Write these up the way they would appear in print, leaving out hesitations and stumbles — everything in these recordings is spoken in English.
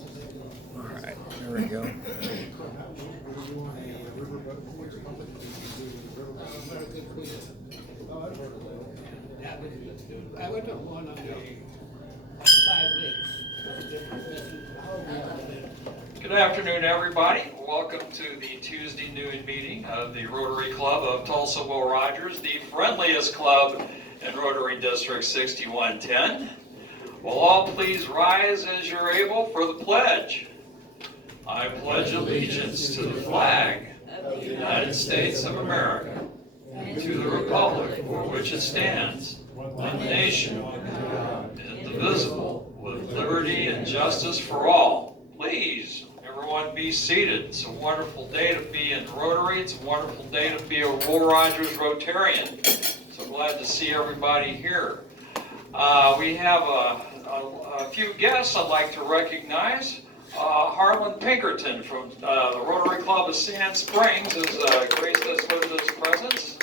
All right, there we go. I went to one on the 5 lakes. Good afternoon, everybody. Welcome to the Tuesday noon meeting of the Rotary Club of Tulsa Will Rogers, the friendliest club in Rotary District 6110. Will all please rise as you're able for the pledge. I pledge allegiance to the flag of the United States of America and to the republic for which it stands, one nation, indivisible, with liberty and justice for all. Please, everyone be seated. It's a wonderful day to be in Rotary. It's a wonderful day to be a Will Rogers Rotarian. So glad to see everybody here. We have a few guests I'd like to recognize. Harlan Pinkerton from the Rotary Club of Sand Springs has graced us with his presence.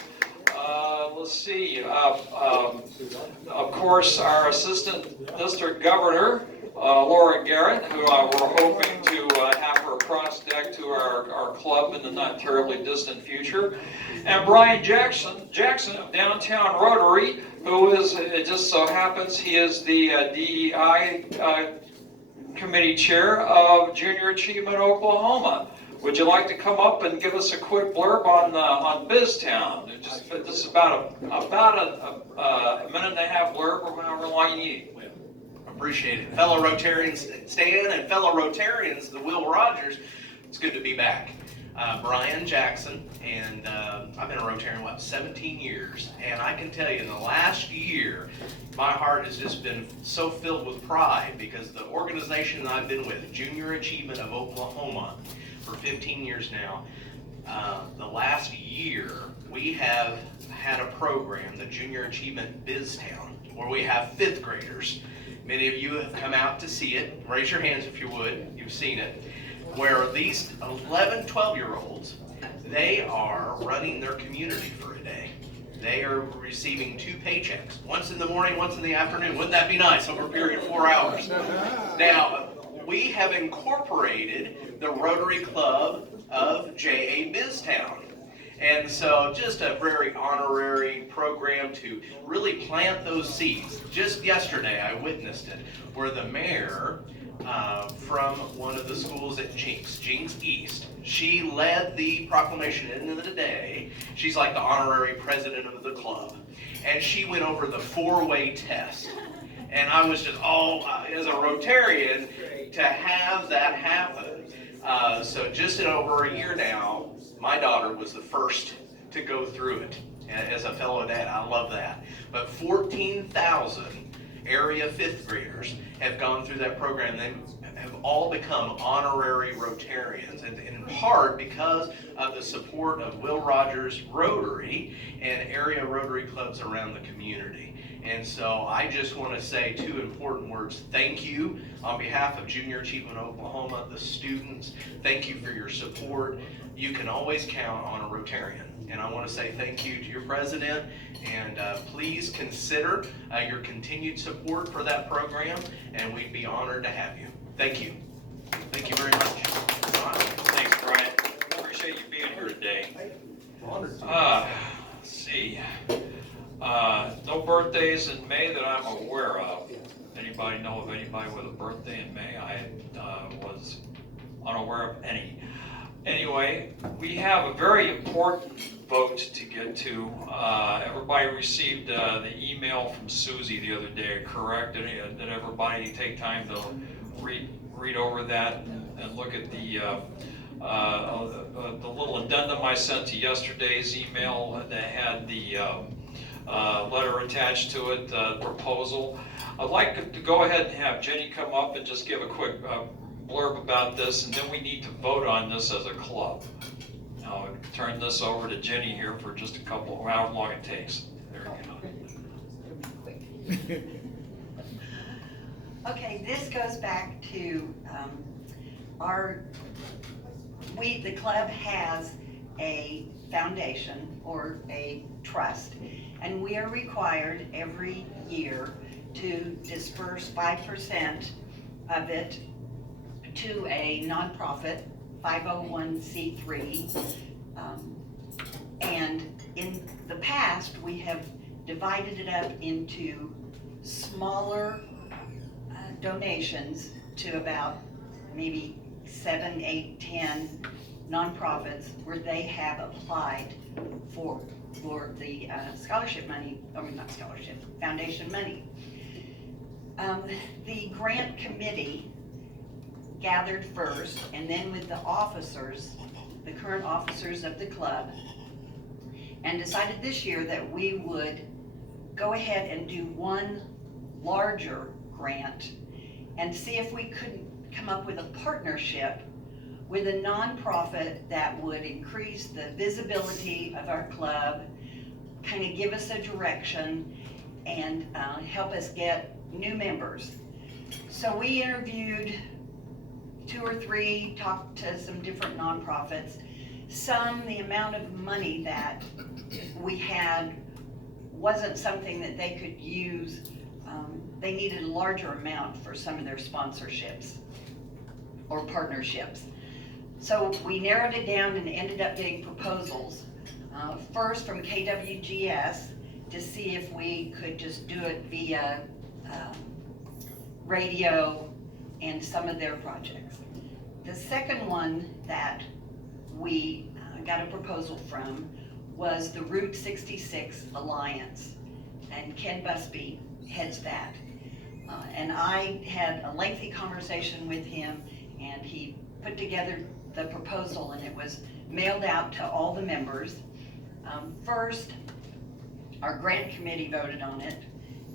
Let's see, of course, our Assistant District Governor, Laura Garrett, who we're hoping to have her cross deck to our club in the not terribly distant future. And Bryan Jackson of Downtown Rotary, who is, it just so happens, he is the DEI Committee Chair of Junior Achievement Oklahoma. Would you like to come up and give us a quick blurb on BizTown? This is about a minute and a half blurb, or however long you need. Appreciate it. Fellow Rotarians, Stan, and fellow Rotarians, the Will Rogers, it's good to be back. Bryan Jackson, and I've been a Rotarian, 17 years, and I can tell you in the last year, my heart has just been so filled with pride because the organization that I've been with, Junior Achievement of Oklahoma, for 15 years now, the last year, we have had a program, the Junior Achievement BizTown, where we have 5th graders. Many of you have come out to see it. Raise your hands if you would. You've seen it. Where these 11, 12-year-olds, they are running their community for a day. They are receiving 2 paychecks, once in the morning, once in the afternoon. Wouldn't that be nice over a period of 4 hours? Now, we have incorporated the Rotary Club of J.A. BizTown. And so just a very honorary program to really plant those seeds. Just yesterday I witnessed it, where the mayor from one of the schools at Jinx East, she led the proclamation end of the day. She's like the honorary president of the club. And she went over the 4-way test. And I was just, as a Rotarian, to have that happen. So just in over a year now, my daughter was the first to go through it. And as a fellow dad, I love that. But 14,000 area 5th graders have gone through that program. They have all become honorary Rotarians, and in part because of the support of Will Rogers Rotary and area Rotary clubs around the community. And so I just want to say 2 important words. Thank you on behalf of Junior Achievement Oklahoma, the students. Thank you for your support. You can always count on a Rotarian. And I want to say thank you to your president, and please consider your continued support for that program, and we'd be honored to have you. Thank you. Thank you very much. Thanks, Bryan. Appreciate you being here today. Honored. Let's see. No birthdays in May that I'm aware of. Anybody know of anybody with a birthday in May? I was unaware of any. Anyway, we have a very important vote to get to. Everybody received the email from Susie the other day, correct? Did everybody take time to read over that and look at the little addendum I sent to yesterday's email that had the letter attached to it, proposal? I'd like to go ahead and have Jenny come up and just give a quick blurb about this, and then we need to vote on this as a club. I'll turn this over to Jenny here for just a couple, however long it takes. There we go. Okay, this goes back to the club has a foundation or a trust, and we are required every year to disperse 5% of it to a nonprofit, 501c3. And in the past, we have divided it up into smaller donations to about maybe 7, 8, 10 nonprofits where they have applied for the scholarship money, I mean not scholarship, foundation money. The grant committee gathered first, and then with the officers, the current officers of the club, and decided this year that we would go ahead and do one larger grant and see if we couldn't come up with a partnership with a nonprofit that would increase the visibility of our club, kind of give us a direction, and help us get new members. So we interviewed 2 or 3, talked to some different nonprofits. Some, the amount of money that we had wasn't something that they could use. They needed a larger amount for some of their sponsorships or partnerships. So we narrowed it down and ended up getting proposals. First from KWGS to see if we could just do it via radio and some of their projects. The second one that we got a proposal from was the Route 66 Alliance, and Ken Busby heads that. And I had a lengthy conversation with him, and he put together the proposal, and it was mailed out to all the members. First, our grant committee voted on it,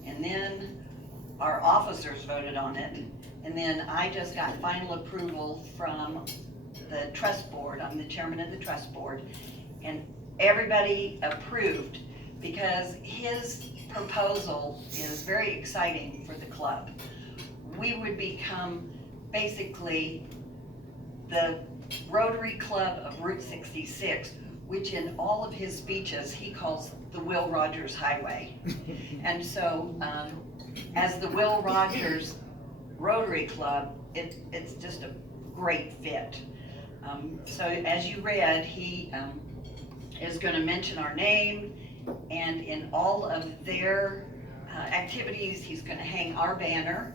and then our officers voted on it, and then I just got final approval from the trust board. I'm the chairman of the trust board, and everybody approved because his proposal is very exciting for the club. We would become basically the Rotary Club of Route 66, which in all of his speeches he calls the Will Rogers Highway. And so as the Will Rogers Rotary Club, it's just a great fit. So as you read, he is going to mention our name, and in all of their activities, he's going to hang our banner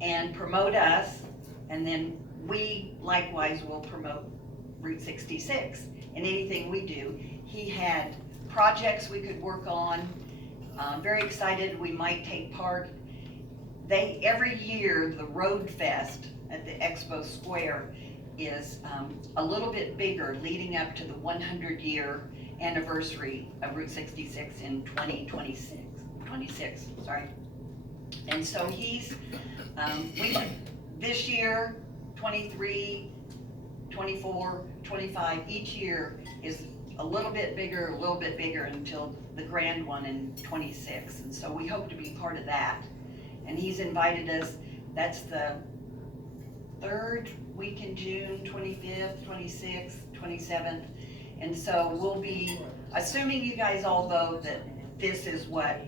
and promote us, and then we likewise will promote Route 66 in anything we do. He had projects we could work on. Very excited we might take part. Every year, the Road Fest at the Expo Square is a little bit bigger, leading up to the 100-year anniversary of Route 66 in 2026, sorry. And so he's, this year, 23, 24, 25, each year is a little bit bigger until the grand one in 26. And so we hope to be part of that. And he's invited us, that's the 3rd week in June, 25th, 26th, 27th. And so we'll be, assuming you guys all vote that this is what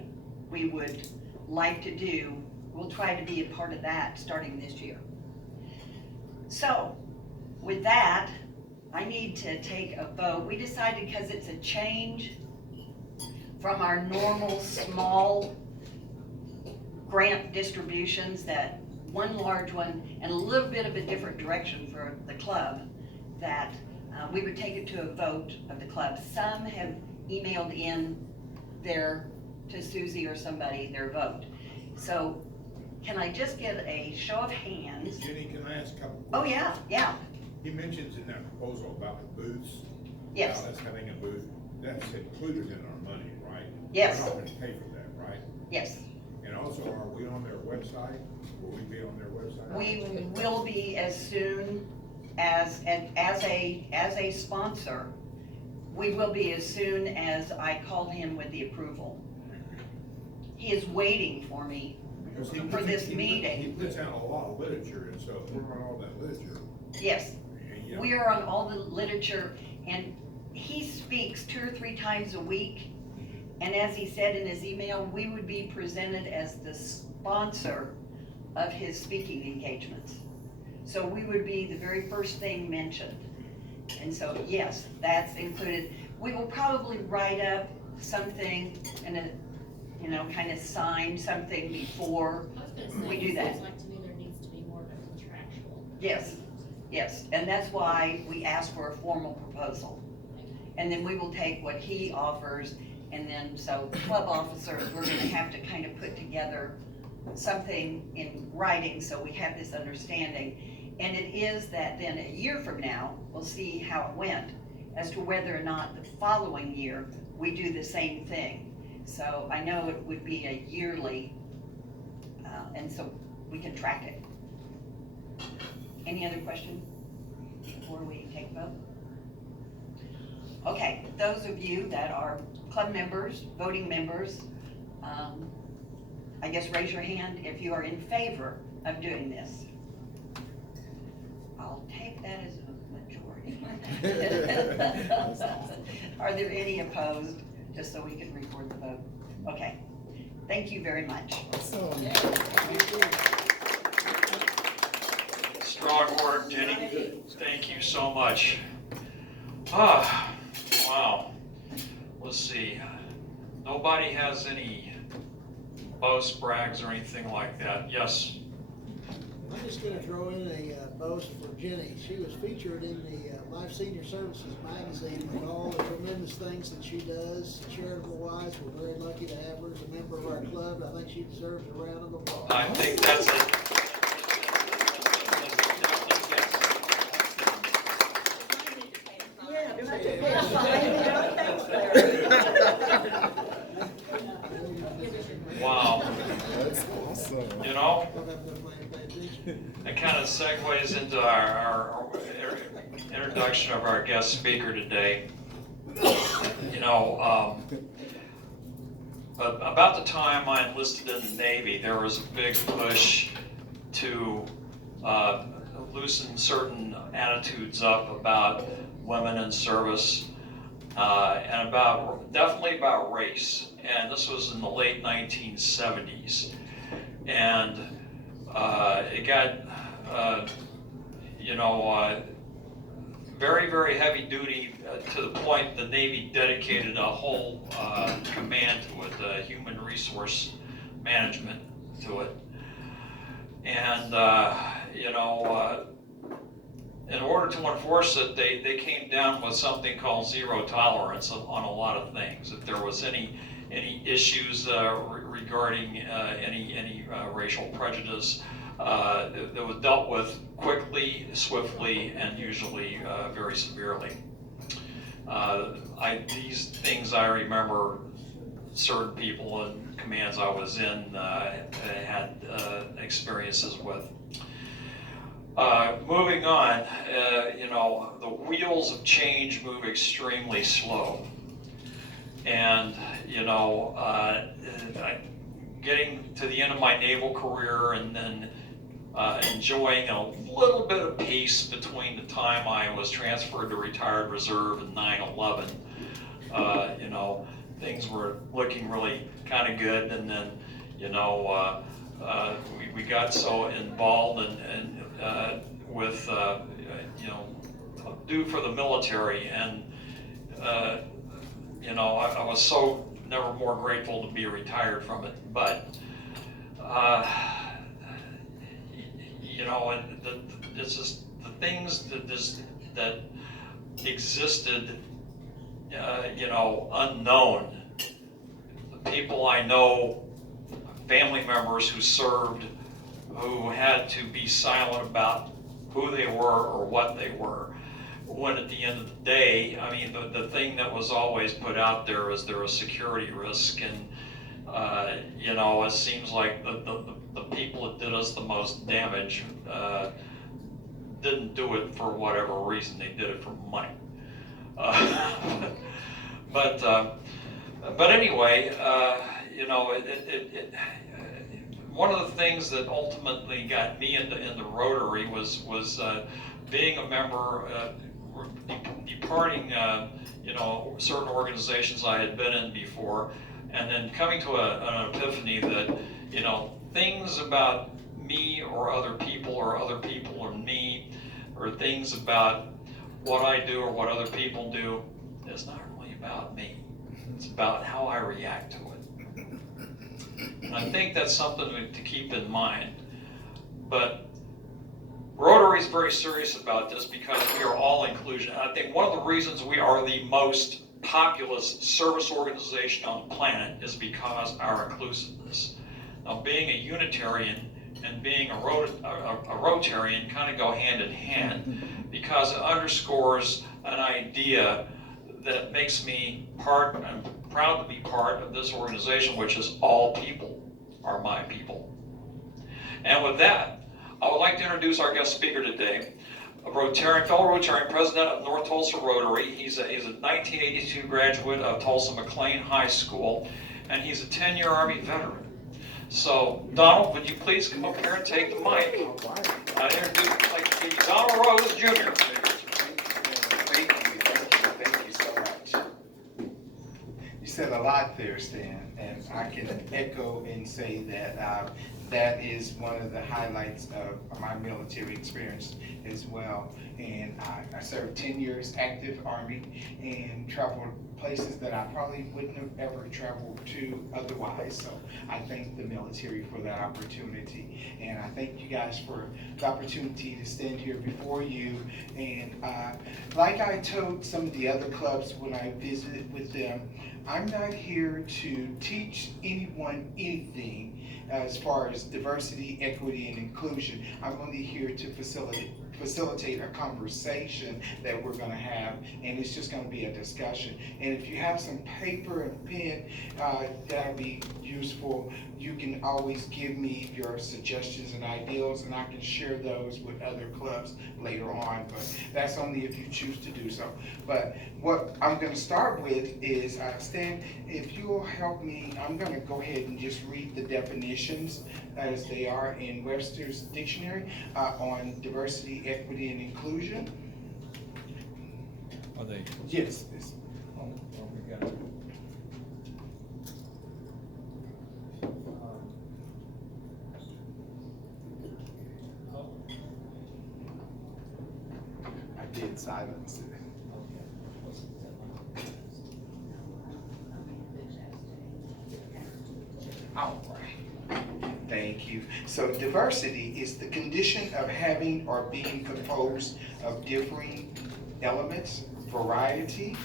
we would like to do, we'll try to be a part of that starting this year. So with that, I need to take a vote. We decided, because it's a change from our normal small grant distributions, that one large one and a little bit of a different direction for the club, that we would take it to a vote of the club. Some have emailed in to Susie or somebody their vote. So can I just get a show of hands? Jenny, can I ask a couple questions? Oh, yeah. He mentions in that proposal about the booths. Yes. About us having a booth. That's included in our money, right? Yes. We're not going to pay for that, right? Yes. And also, are we on their website? Will we be on their website? We will be as soon as a sponsor. We will be as soon as I call him with the approval. He is waiting for me for this meeting. He puts out a lot of literature, and so if we're on all that literature. Yes, And, you know, we are on all the literature, and he speaks 2 or 3 times a week. And as he said in his email, we would be presented as the sponsor of his speaking engagements. So we would be the very first thing mentioned. And so, yes, that's included. We will probably write up something and kind of sign something before I was gonna say, we do it that. seems like to me there needs to be more of a contractual. Yes, yes, and that's why we ask for a formal proposal. And then we will take what he offers, and then, so club officers, we're gonna have to kind of put together something in writing so we have this understanding. And it is that then a year from now, we'll see how it went as to whether or not the following year we do the same thing. So I know it would be a yearly, and so we can track it. Any other questions before we take a vote? Okay, those of you that are club members, voting members, I guess raise your hand if you are in favor of doing this. I'll take that as a majority. Are there any opposed, just so we can record the vote? Okay, thank you very much. Strong work, Jenny. Thank you so much. Wow. Let's see. Nobody has any boast, brags, or anything like that. Yes. I'm just gonna throw in a boast for Jenny. She was featured in the Life Senior Services magazine with all the tremendous things that she does charitable wise. We're very lucky to have her as a member of our club. I think she deserves a round of applause. I think that's it. Wow. That's awesome. You know, Don't have enough money to pay attention. that kind of segues into our introduction of our guest speaker today. You know, about the time I enlisted in the Navy, there was a big push to loosen certain attitudes up about women in service, and definitely about race. And this was in the late 1970s. And it got, very, very heavy duty to the point the Navy dedicated a whole command to it, human resource management to it. And, in order to enforce it, they came down with something called zero tolerance on a lot of things. If there was any issues regarding any racial prejudice, that was dealt with quickly, swiftly, and usually very severely. These things I remember certain people in commands I was in had experiences with. Moving on, the wheels of change move extremely slow. And, getting to the end of my naval career and then enjoying a little bit of peace between the time I was transferred to retired reserve and 9/11, things were looking really kind of good. And then, we got so involved and with, due for the military, and I was so never more grateful to be retired from it. But it's just the things that existed, unknown. The people I know, family members who served, who had to be silent about who they were or what they were. When at the end of the day, I mean, the thing that was always put out there is there a security risk, and it seems like the people that did us the most damage didn't do it for whatever reason. They did it for money. But anyway, one of the things that ultimately got me into Rotary was being a member, departing, certain organizations I had been in before, and then coming to an epiphany that, things about me or other people or me, or things about what I do or what other people do is not really about me. It's about how I react to it. And I think that's something to keep in mind. But Rotary is very serious about this because we are all inclusion. I think one of the reasons we are the most populous service organization on the planet is because our inclusiveness. Now, being a Unitarian and being a Rotarian kind of go hand in hand because it underscores an idea that makes me part, I'm proud to be part of this organization, which is all people are my people. And with that, I would like to introduce our guest speaker today, a Rotarian, fellow Rotarian, president of North Tulsa Rotary. He's a 1982 graduate of Tulsa McLean High School, and he's a 10-year Army veteran. So, Donald, would you please come up here and take the mic? I'd like to give you Donald Rose Jr. Thank you so much. You said a lot there, Stan, and I can echo and say that that is one of the highlights of my military experience as well. And I served 10 years active Army and traveled places that I probably wouldn't have ever traveled to otherwise. So I thank the military for that opportunity. And I thank you guys for the opportunity to stand here before you. And like I told some of the other clubs when I visited with them, I'm not here to teach anyone anything as far as diversity, equity, and inclusion. I'm only here to facilitate a conversation that we're going to have, and it's just going to be a discussion. And if you have some paper and pen, that'll be useful. You can always give me your suggestions and ideals, and I can share those with other clubs later on, but that's only if you choose to do so. But what I'm going to start with is, Stan, if you'll help me, I'm going to go ahead and just read the definitions as they are in Webster's dictionary on diversity, equity, and inclusion. Are they? Yes. Oh, we got it. I did silence it. All right. Thank you. So diversity is the condition of having or being composed of differing elements, variety,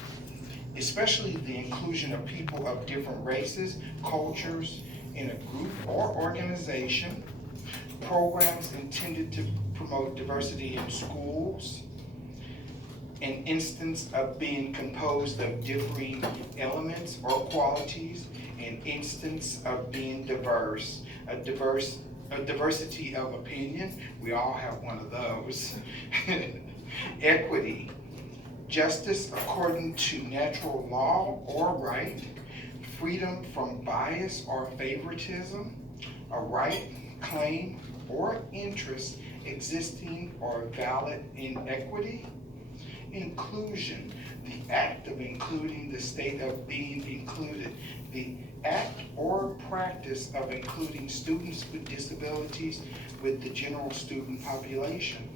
especially the inclusion of people of different races, cultures in a group or organization, programs intended to promote diversity in schools, an instance of being composed of differing elements or qualities, an instance of being diverse, a diversity of opinion. We all have one of those. Equity, justice according to natural law or right, freedom from bias or favoritism, a right, claim, or interest existing or valid in equity. Inclusion, the act of including, the state of being included, the act or practice of including students with disabilities with the general student population,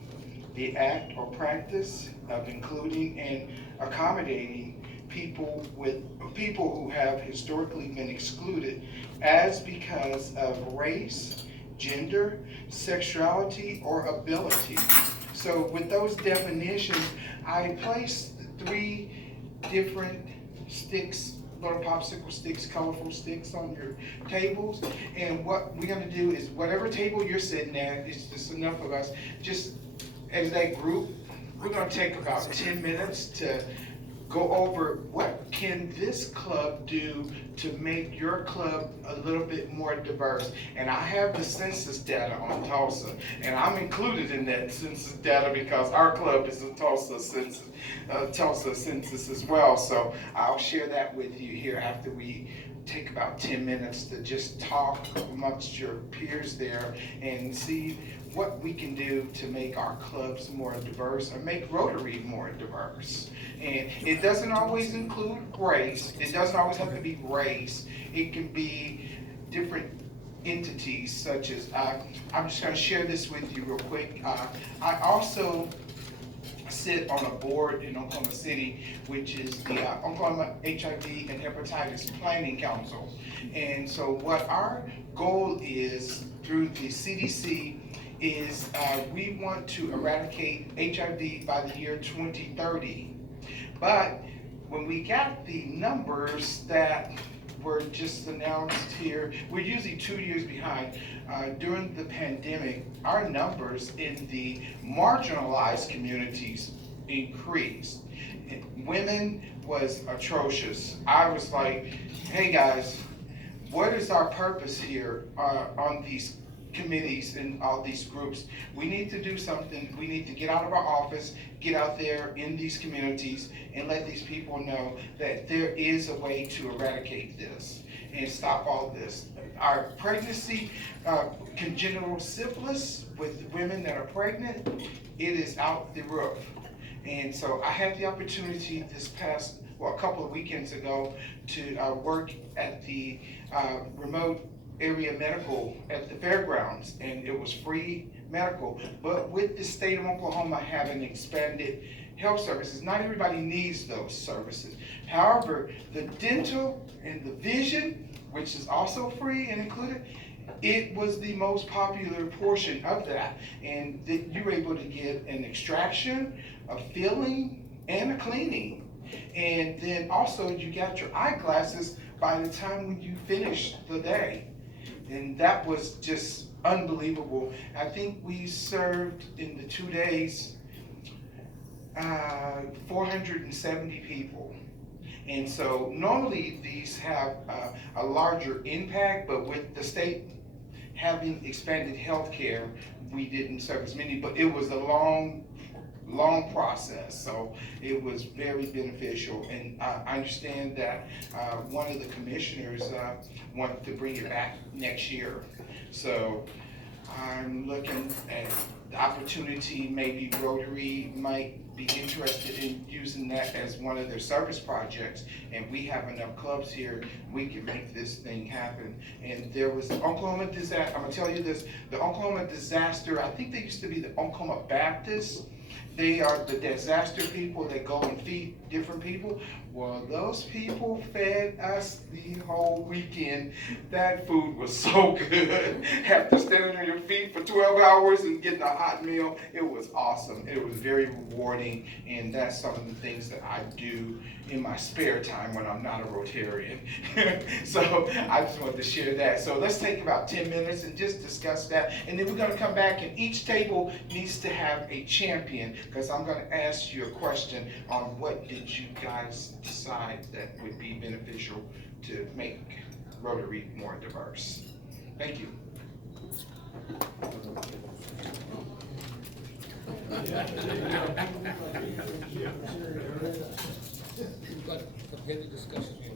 the act or practice of including and accommodating people who have historically been excluded as because of race, gender, sexuality, or ability. So with those definitions, I placed 3 different sticks, little popsicle sticks, colorful sticks on your tables. And what we're gonna do is whatever table you're sitting at, it's just enough of us, just as a group, we're gonna take about 10 minutes to go over what can this club do to make your club a little bit more diverse. And I have the census data on Tulsa, and I'm included in that census data because our club is a Tulsa census as well. So I'll share that with you here after we take about 10 minutes to just talk amongst your peers there and see what we can do to make our clubs more diverse or make Rotary more diverse. And it doesn't always include race. It doesn't always have to be race. It can be different entities such as, I'm just gonna share this with you real quick. I also sit on a board in Oklahoma City, which is the Oklahoma HIV and Hepatitis Planning Council. And so what our goal is through the CDC is we want to eradicate HIV by the year 2030. But when we got the numbers that were just announced here, we're usually 2 years behind. During the pandemic, our numbers in the marginalized communities increased. Women was atrocious. I was like, hey guys, what is our purpose here on these committees and all these groups? We need to do something. We need to get out of our office, get out there in these communities and let these people know that there is a way to eradicate this and stop all this. Our pregnancy, congenital syphilis with women that are pregnant, it is out the roof. And so I had the opportunity this past, a couple of weekends ago to work at the remote area medical at the fairgrounds, and it was free medical. But with the state of Oklahoma having expanded health services, not everybody needs those services. However, the dental and the vision, which is also free and included, it was the most popular portion of that. And you were able to get an extraction, a filling, and a cleaning. And then also you got your eyeglasses by the time when you finished the day. And that was just unbelievable. I think we served in the 2 days 470 people. And so normally these have a larger impact, but with the state having expanded healthcare, we didn't serve as many, but it was a long process, so it was very beneficial. And I understand that one of the commissioners wanted to bring it back next year. So I'm looking at the opportunity, maybe Rotary might be interested in using that as one of their service projects, and we have enough clubs here, we can make this thing happen. And there was the Oklahoma disaster, I'm gonna tell you this, the Oklahoma disaster, I think they used to be the Oklahoma Baptists. They are the disaster people that go and feed different people. Well, those people fed us the whole weekend. That food was so good. After standing on your feet for 12 hours and getting a hot meal, it was awesome. It was very rewarding, and that's some of the things that I do in my spare time when I'm not a Rotarian. So I just wanted to share that. So let's take about 10 minutes and just discuss that. And then we're gonna come back, and each table needs to have a champion, because I'm gonna ask you a question on what did you guys decide that would be beneficial to make Rotary more diverse. Thank you. We've got a heavy discussion here.